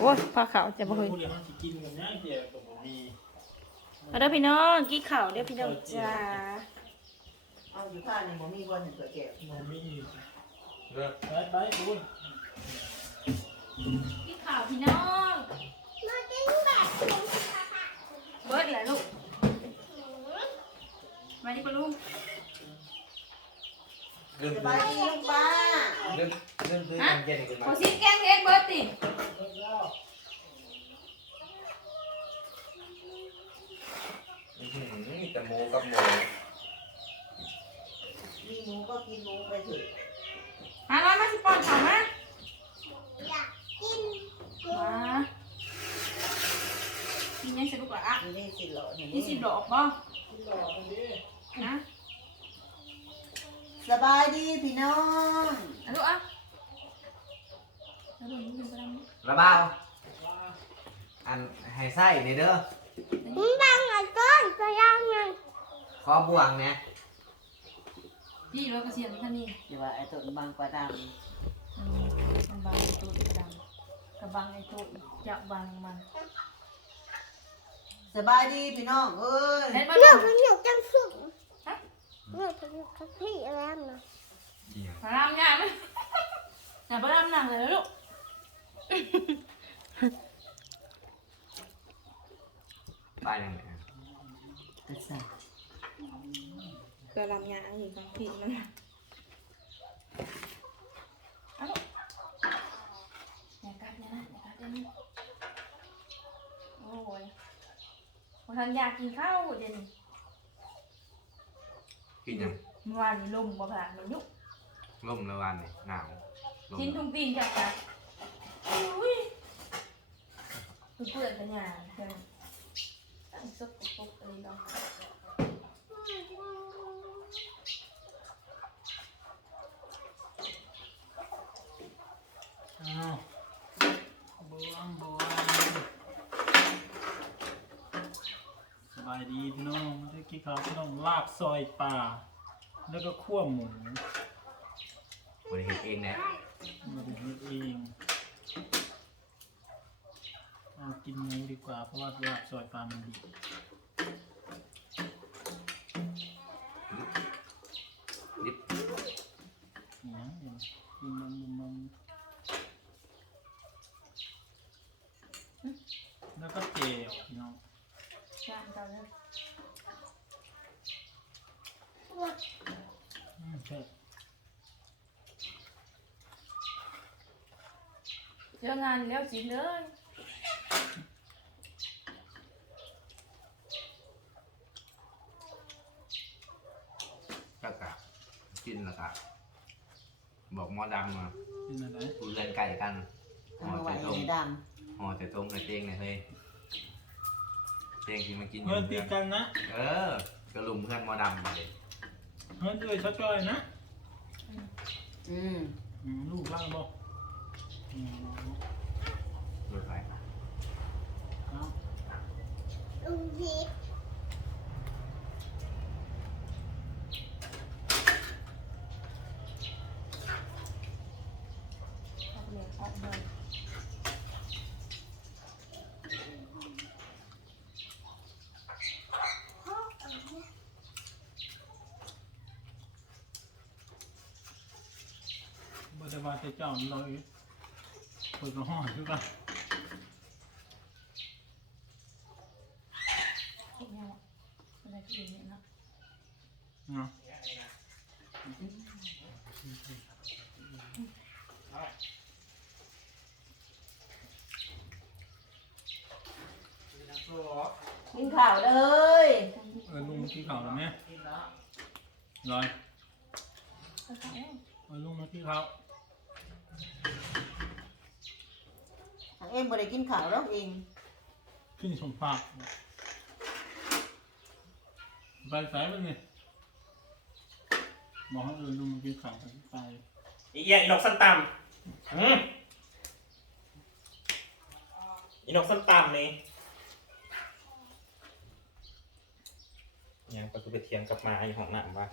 โอ้ยผ้าขาวจะบ่เคยผู้เดียวเขาสิกินกันง่ายเดียวกับบ่มีเอาเด้อพี่น้องกินข้าวเด้อพี่น้องจ้าเอาอยู่ข้างนี่บ่มีบ่เห็นตัวแก่บ่มีเลิกไปไปคุณกินข้าวพี่น้องเบิดแหละลูกมาดิปะลุงเริ่มสบายดีลูกป้า เริ่มเริ่มซื้อกันเย็นกันมาขอซิแกงเฮ็ดเบิดติอื้อหือมีแต่หมูกับหมูมีหมูก็กินหมูไปเถอะหาร้อยมาสิปอนข้าวมาอยากกินมากินยังสนุกกว่าอะมีนี่สิหล่อเห็นนี่สิดอกบ่คุณหลอกคนนี้นะสบายดีพี่น้องเอาลูกอะ เอาลูกนี่ก็ได้ระเบ้าอันให้ไส้นี่เด้อมึงบังอะก้อนก็ยังไงขอบวงเนี่ยพี่รถกระเสียนท่านนี่อย่าว่าไอ้ต้นบางปลาดอืมมันบางไอ้ตัวดำกับบางไอ้ตัวจะบางมันำสบายดีพี่น้องเอ้ยเล่นมาเลืดูอกมันอยู่จังสุกเลือกมันอยู่กับพี่แล้วนะพารามยาไหมอย่าพารามหนังเลยนะลูก ไปยังไงกระซ่าเกลือลำยาอีกบางทีมันเอาลูกอย่ากัดนะอย่ากัดนะโอ้ยพอทันอยากกินข้าวเดี๋ยวนี้กินยังเมื่อวานนี้ลมบ่ผ่านมันยุกร่มละวันนี่หนาวลมกินทุ่งตีนจากกันอุ้ย เปื่อนกันอย่างเพื่อนตั้งซกปกเลยเนาะอ้าวบวงบวงสบายดีพี่น้องไม่ได้กินข้าวพี่น้องลาบซอยปลาแล้วก็คั่วหมูบริเฮ็ดเองนะมาดูเอง เอากินหมูดีกว่าเพราะว่าลาบซอยปลามันดีดิบเนี่ยเดี๋ยวกินนมนมนมแล้วก็เจียวพี่น้องงานกันเลยอืมใช่เจองานแล้วสิเลย แล้วก็ กินแล้วก็บอกหมอดำมากินอะไรดูเรือนไก่กันทำมาไหวในดห่อแต่ตรงกับเตงเนี่ยเฮ้ยเตงที่มากินอเงินตีเพื่อนกันนะเออกระลุมเพื่อนหมอดำมาเลยเงินด้วยชัดจ้อยนะำอืมอืมลูกล่างบอกอืมดูไปครับลุงพีช เอาไปเลยเอาไปเลย บัตรบาทเจ้าเลยเปิดกระห้องใช่ปะพวกเนี้ยอะไรกินเนี่ยเนาะเนาะกินข้าวเลยเออลุงมาที่เขาแล้วไหมลอยเอาไปเอาเออลุงมาที่เขาทาง เอ็มบ่ได้กินข้าวแล้วเองขึ้นสมภาพไปสายมันเนี่ยบอกให้เออลุงมาที่เขาไปไปอีเอียอีนกส้นตำอืมอีนกส้นตำนี่ยังก็คือไปเทียงกับหมาอยู่ห้องน้ำว่า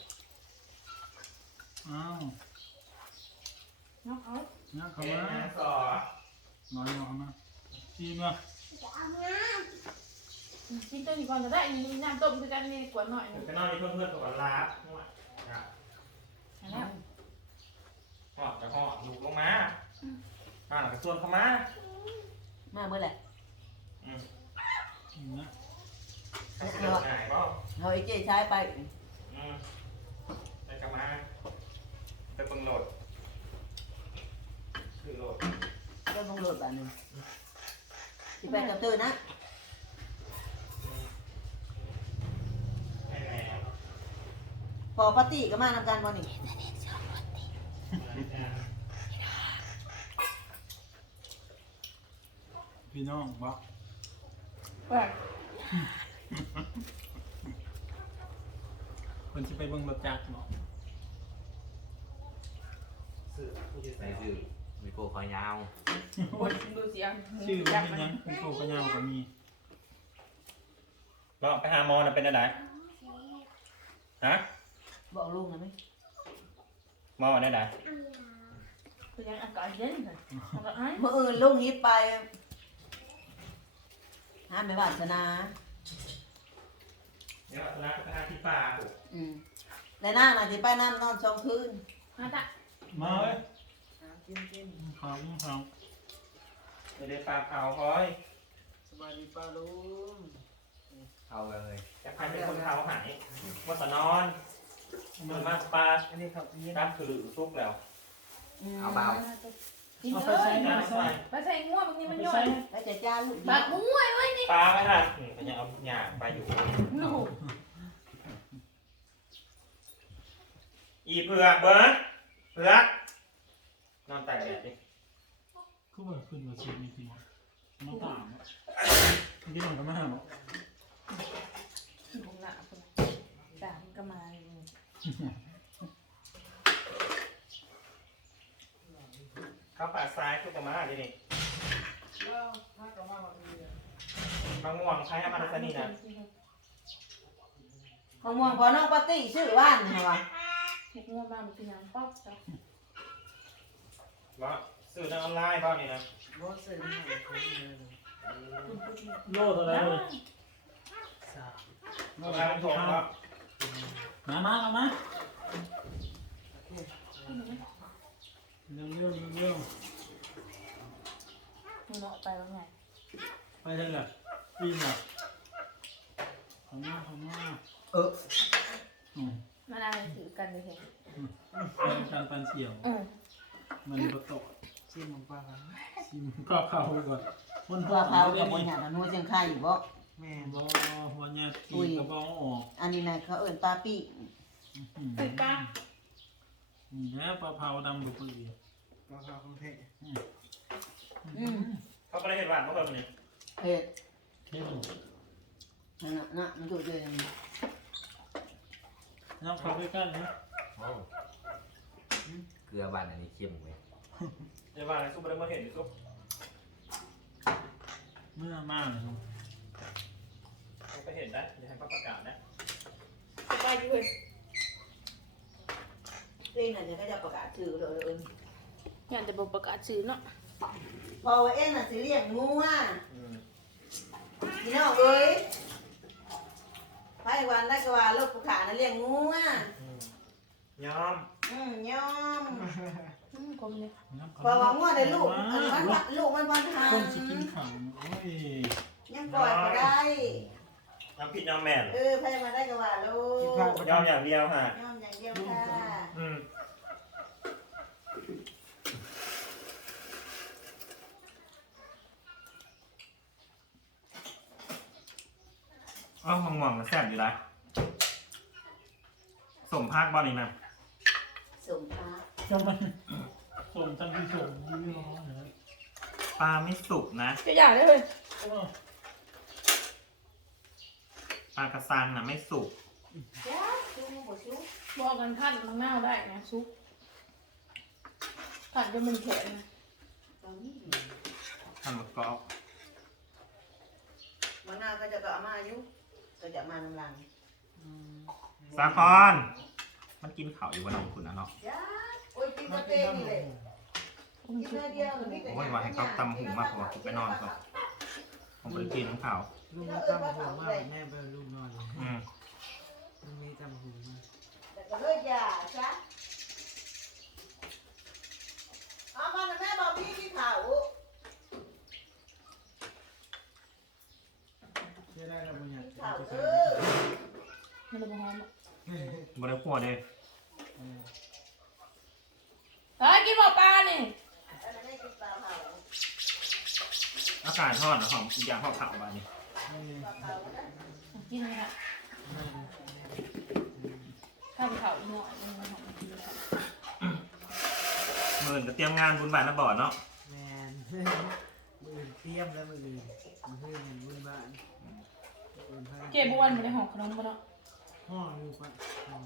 อ้าวเนาะเอาเนี่ยเขาเอ๊ะมาสอ น้อยน้อยมาสชิมเนาะกินตัวนี้ก่อนก็ได้มีน้ำต้มด้วยกันนี่กวนหน่อยเดี๋ยวไปนอนในเพื่อนเพื่อนๆตัวลาบนวดอะแล้วหอดจะหอดลูกลงมาอ่าหลังกระส่วนเข้ามามาเมื่อไหร่อืมชิมนะให้เสือหายเปล่าเอาไอ้เจ๊ใช้ไปอืมไปกลับมาไปเบิ่งโหลดคือโหลด ก็ต้อง โหลดบ้านหนึ่งที่ไปกับเธอนะให้แม่พอปาร์ตี้ก็มานำกันวันนี้พี่น้องบอกว่าคนจะไปเบิ่งรถจักรเนาะ สื่อผู้ที่ในใส่ชื่อ มีโกคอยาวโอ้ยดูเสียงชื่อมันเป็นหยังเป็นโคกระยาวก็มีลองไปหาหมอนะเป็นอะไรฮะบอกลุงนะไหมหมอได้ไหนคือยังอากาศเย็นเลยทำแบบนั้นเมื่ออื่นลุงฮิปไปห้ามไม่วาสนา เดี๋ยวลากไปหาที่ป่า อืมในหน้าน่ะที่ไปน้ำนอนสองคืน มาตะมาเว้ย กินกินข้าวข้าวเดี๋ยวได้ปลาเผาคอยสบายดีป้าลุงเอาเลยจะพาเป็นคนเผาหายวัสนอนมันมาปลาอันนี้ครับนี่กล้ามคือซุกแล้วเอาเบากินเอาเลไปใส่ยมาใส่ไปใส่งัวบางทีมันไปย่อใส่ยแล้วจะจ้าลูกปากงัวเว้ยนี่ปลาไม่ทันอืมก็ยังเอาหยาไปอยู่นู่นอีเผือกเบิร์ดเผือกน อนตากแดดดิก็ว่าขึ้นมาชิมนี่พี่น้องมาตามอะที่มันก็มาบอกผมหนาคนด่ามันก็มาอยู่เข้าป่าซ้ายทุกประมาณดินี่มะม่วงใช้อามาราสนี่นะมะม่วงพอน้องปาร์ตี้ชื่อว่านเหรอวะเห็ดงัวบ้านมันกินน้ำป๊อกจ้ะ ว่าซื้อในออนไลน์บ้างนี่นะบ่ซื้อมาให้คนเดียวเลยโลเท่าไหรเลยสามโลออนไลละน์สมันองถงพัก็นมามาเอามาเร็วเร็วเร็วมันเนาะไปแล้วไงไปเถอะเลยปีนอะขอมาขอมาเอออืมมันอะไรถือกันเลยเห็นเป็นการปันเสี่ยว อืม มันประตกชิมของป้าครับชิมก็เข้าไปก่อนคนตัวเขาไม่กัได้บบนนี่หาดนัวเชียงคายอยู่บ่แม่บอหัวเนี่ยตีกระบอกออกอันนี้นะเขาเอิ้นปลาปี้อืมติดกลางนี่แหละปลาเผาดำบุปผีปลาเขาของแท้อืมเขาก็ได้เห็นหวานเมื่อวันนี้เผ็ดเข้มนั่นน่ะน่ะมันดูเจอน้ำเข้าด้วยกันนะโอ้เก ลือบานอันนี้เข้มเว้ยเดี๋ยวหวานในซุปเปอร์เมื่อเห็นอยู่ซุปเมื่อมากเลยครับเขาไปเห็นได้เดี๋ยวให้เขาประกาศนะไปอยู่เลยเองน่ะจะก็จะประกาศชื่อเลยเอิ้นอยากจะบอกประกาศชื่อเนาะพอว่าเองน่ะสิเรียกงูอะอืมพี่น้องเอ้ยไผวันได้ก็ว่าลูกผู้ขาน่ะเรียกงูอะอืม ยอมอืมยอมอืมคมเลยน้ำเพราะว่างัวได้ลูกอันนี้มันว่าลูกมันบ่ทานคนสิกินข้าวโอ้ยยังปล่อยบ่ได้ยอมผิดยอมแม่นเออไผมาได้ก็ว่าลูกยอมอย่างเดียวค่ะยอมอย่างเดียวค่ะอืมเอ้าวม่วงๆมันแซ่บอยู่ละสมภาคบ้านนี่นะ สมพระจะมันส่งจังที่ส่งยี่ห้อนะปลาไม่สุกนะ จะอยากได้เลยโอ้ปลากระซังนะไม่สุก จ้าชูบ่ชูบอกกันขั้นมังนาวได้นะซุปขั้นจนมันแข็งนะตอนนี้ทำมะกอกมะนาวก็จะก็เอามาอยู่ก็จะมานำลัง สาคอน มันกินเขาวอยู่วันของคุณนะเนาะจ้าโอ้ยกินกระเตงนี่เลยกินเนื้อเดียวนี่โอ้ยว่าให้เขาตำหูมากกว่ากูไปนอนก่อนเผมไปกินของเขาลุงมาตำหัวมากแม่ไปลูกนอนเลยอืมลุงมีตำหัวมากแต่ก็เลยอย่าจ้ะเอามาแม่บอกพี่ที่เขาเชื่อได้เราบุญอยากที่เขาจะเอทำอมันจะบ่หอมอะบริขัวเลย เออ เฮ้ยกินหมอปลานี่ อันนั้นไม่กินปลาเผา อากาศทอดนะหอมอีกอย่างหอมขาวบานนี่นี่ปลาเผานะกินเลยค่ะข้าวเขาอีกหน่อยนึงมันหอมกินเลยค่ะมื่นก็เตรียมงานบุญบานนะบ่อเนาะแมนมือเตรียมแล้วมืออื่นมืออื่นบุญบ้านเจ๊บ้วนไม่ได้หอมขนมบ่เนาะห้องอยู่ปะห้อง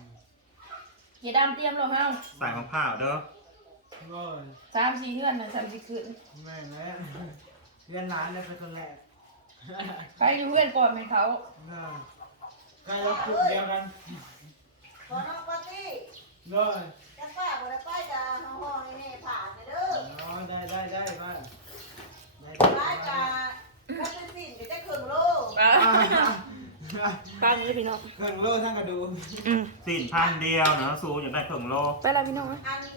เจ๊ดำเตรียมแล้วเฮาใส่ของผ้าเด้อก็สามสี่เดือนน่ะสามสี่คืนแม่แล้ว เรียนร้านแล้วไปคนแรกไปอยู่เพื่อนก่อนเป็นเขาก็ใกล้เรากลุ่มเดียวกันขอน้องปาร์ตี้ก็จะป้าบ่ได้ป้าจะห้องห้องนี่ผ่านไปเด้ออ๋อได้ได้ได้มาได้ป้าจะถ้าเป็นสิ่งจะครึ่งโลปลาเลยพี่น้องเครื่องโลทั้งกระดูกสิ้นพันเดียวเนาะสูอยากได้เพิ่งโลไปแล้วพี่น้องอันข้าวกระปุก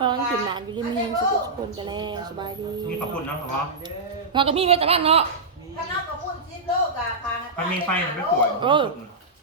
พร้อมกินหนานอยู่ริมแม่น้ำสุขคนกันแล้วสบายดีมีขอบคุณน้องเหรอเด้อมากับพี่ไว้แต่บ้านเนาะมีข้าวกระปุกสิบโลกับพามันมีไฟมันไม่ป่วย เออมัน